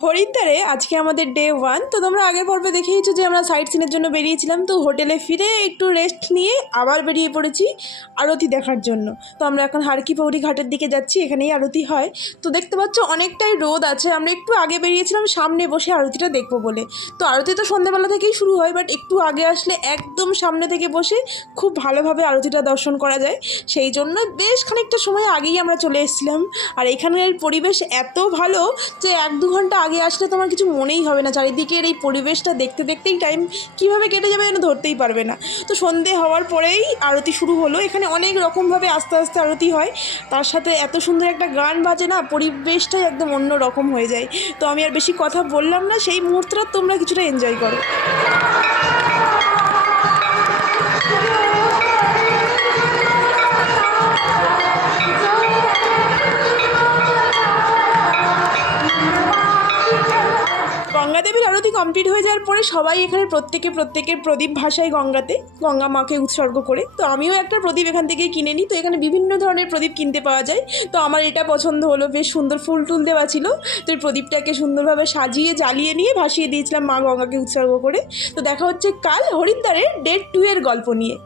হরিদ্বারে আজকে আমাদের ডে 1। তো তোমরা আগের পর্বে দেখেইছো যে আমরা সাইট সিনের জন্য বেরিয়েছিলাম। তো হোটেলে ফিরে একটু রেস্ট নিয়ে আবার বেরিয়ে পড়েছি আরতি দেখার জন্য। তো আমরা এখন হারকি পৌরি ঘাটের দিকে যাচ্ছি, এখানেই আরতি হয়। তো দেখতে পাচ্ছ অনেকটাই রোদ আছে, আমরা একটু আগে বেরিয়েছিলাম সামনে বসে আরতিটা দেখবো বলে। তো আরতি তো সন্ধ্যাবেলা থেকেই শুরু হয়, বাট একটু আগে আসলে একদম সামনে থেকে বসে খুব ভালোভাবে আরতিটা দর্শন করা যায়। সেই জন্য বেশ খানিকটা সময় আগেই আমরা চলে এসেছিলাম। আর এখানের পরিবেশ এত ভালো যে 1-2 ঘন্টা আগে আসলে তোমার কিছু মনেই হবে না, চারিদিকের এই পরিবেশটা দেখতে দেখতেই টাইম কীভাবে কেটে যাবে যেন ধরতেই পারবে না। তো সন্ধে হওয়ার পরেই আরতি শুরু হলো। এখানে অনেক রকমভাবে আস্তে আস্তে আরতি হয়, তার সাথে এত সুন্দর একটা গান বাজে না, পরিবেশটাই একদম অন্য রকম হয়ে যায়। তো আমি আর বেশি কথা বললাম না, সেই মুহূর্তটা তোমরা কিছুটা এনজয় করো। গঙ্গা দেবীর আরতি কমপ্লিট হয়ে যাওয়ার পরে সবাই এখানে প্রত্যেকের প্রদীপ ভাসায় গঙ্গাতে, গঙ্গা মাকে উৎসর্গ করে। তো আমিও একটা প্রদীপ এখান থেকেই কিনে নিই। তো এখানে বিভিন্ন ধরনের প্রদীপ কিনতে পাওয়া যায়। তো আমার এটা পছন্দ হলো, বেশ সুন্দর ফুল টুল দেওয়া ছিল। তো এই প্রদীপটাকে সুন্দরভাবে সাজিয়ে জ্বালিয়ে নিয়ে ভাসিয়ে দিয়েছিলাম মা গঙ্গাকে উৎসর্গ করে। তো দেখা হচ্ছে কাল হরিদ্বারের ডে 2 এর গল্প নিয়ে।